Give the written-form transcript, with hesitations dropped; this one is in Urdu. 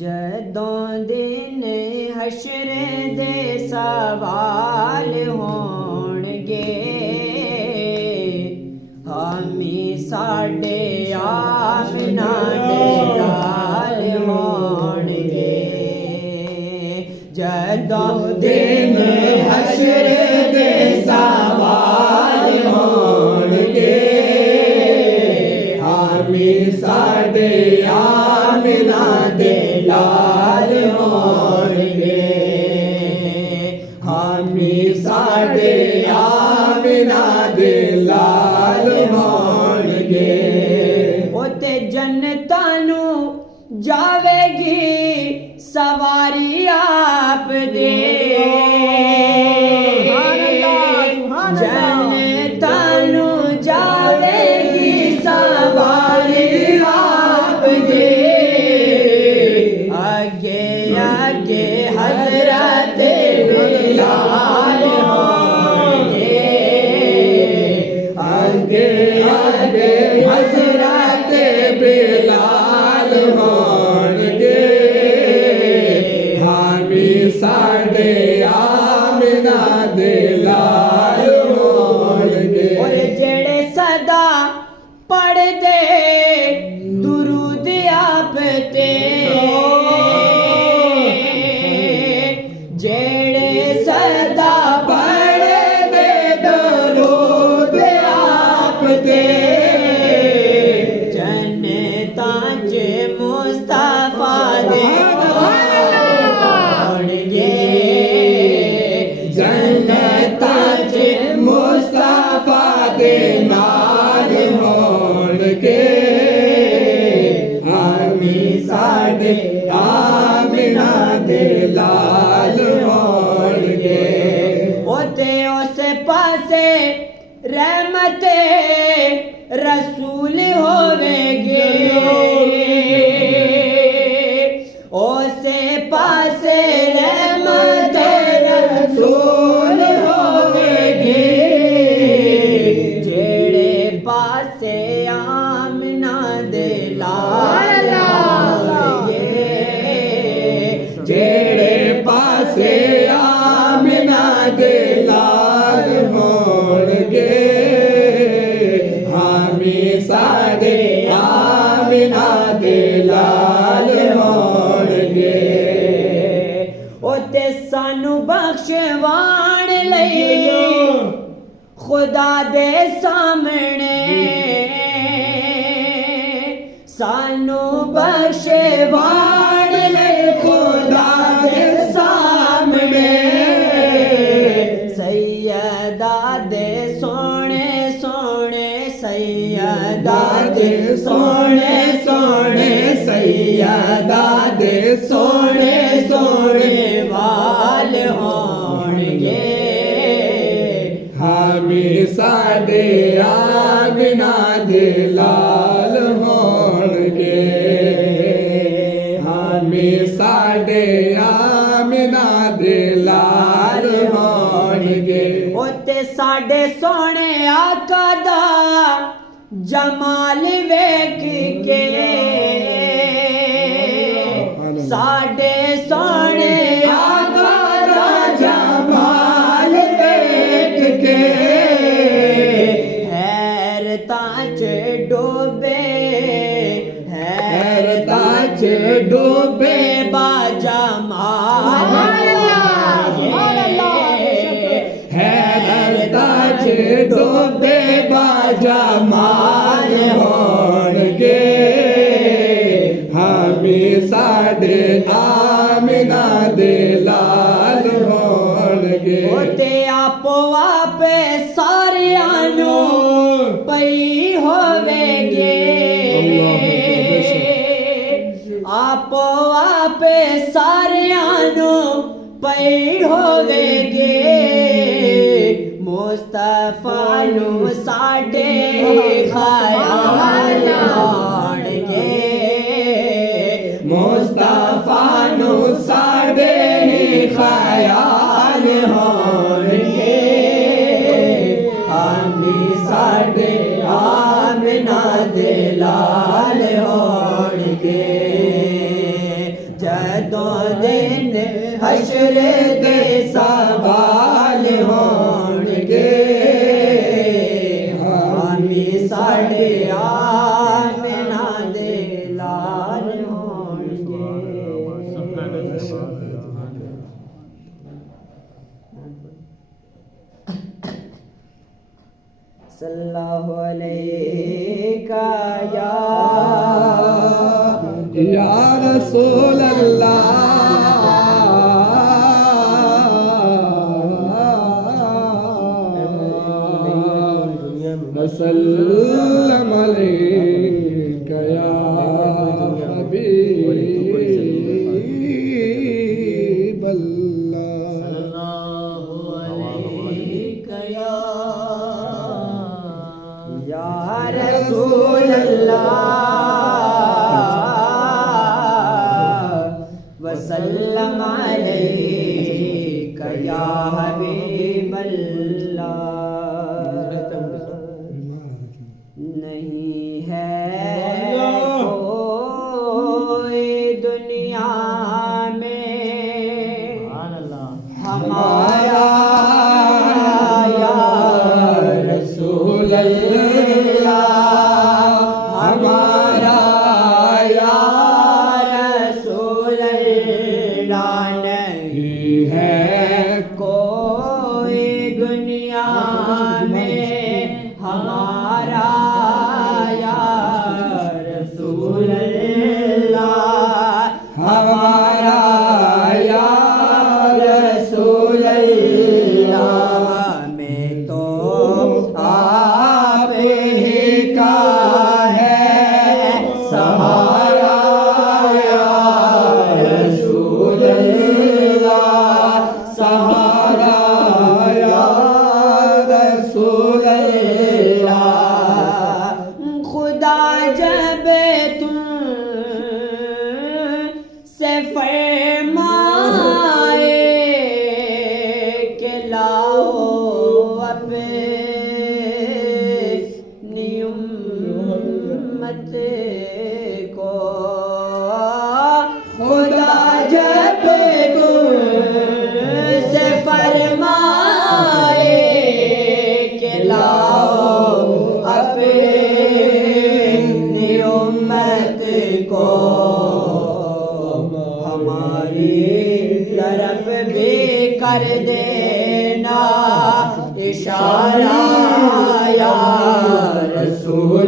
جدوں دن حشر دے سوال ہون گے حامی ساڈے آمنہ دے لال ہون گے جدوں دن حشر دے سوال ہون گے حامی ساڈے آمنہ دے لال ہون گے حامی ساڈے آمنہ دے لال ہون گے اوتے جنتاں نوں جاوے گی سواری آپ دے جنتاں نوں جاوے گی سواری آپ دے آگے حضرت بلال ہوں گے آگے حضرت بلال ہوں گے حامی ساڈے آمنہ دے لال ہون گے اور جڑے صدا پڑھ دے درود آپ تے جڑے صدا پڑھ دے درود آپ تے جنتاں چ مصطفیٰ دے ہون گے جنتاں چ مصطفیٰ دے نال ہون گے حامی ساڈے آمنہ دے لال ہون گے اوتے اس پاسے رحمت رسول ہوے گے اسے پاسے رحمت رسول ہوے گے جڑے پاسے آمنہ دے لال ہون گے جڑے پاسے آمنہ دے لال ہون گے حامی ساڈے آمنہ دے لال ہون گے اوتے سانو بخشوان لئی خدا دے سامنے سانو بخشوان لئی خدا دے سامنے سیدہ دے سونے سونے سیدہ دے سونے سونے سیدہ دے سونے سونے وال ہون گے حامی ساڈے آمنہ دے لال ہون گے حامی ساڈے آمنہ دے لال ہون گے اوتے ساڈے سونے آقا دا جمال ویکھ کے ساڈے سونے آقا دا جمال ویکھ کے حیرتاں چ ڈوبے حیرتاں چ ڈوبے با جمال حیرتاں چ ڈوبے با جمال ہون گے حامی ساڈے آمنہ دے لال ہون گے اوتے آپو آپ ساریاں نوں پئی ہووے گے آپو آپ ساریاں نوں پئی ہووے گے مصطفیٰ نوں ساڈے خیال ہون گے مصطفیٰ نوں ساڈے خیال ہون گے حامی ساڈے دلال ہوڑ کے جدوں دن حشر دے سوال ہوڑ کے حامی ساڑے آمنہ دے لال ہوڑ کے صلی اللہ علیہ یا رسول اللہ وسلم علیک یا حبیب اللہ یا رسول اللہ وسلم علیک یا حبیب اللہ نہیں ہے کوئی دنیا میں ہمارا یا رسول اللہ ہمارا یا رسول اللہ نہیں ہے کوئی دنیا میں ہمارا یا رسول اللہ ہمارا یا رسول اللہ میں تو آپ ہی کا ہے سہارا یا رسول اللہ سہارا یا رسول اللہ خدا جب تم سے فرمائے کہ لاؤ اپنی امت کو خدا جب تم سے فرمائے کہ لاؤ اپنی امت کو ہماری طرف بھی کر دینا اشارہ یا رسول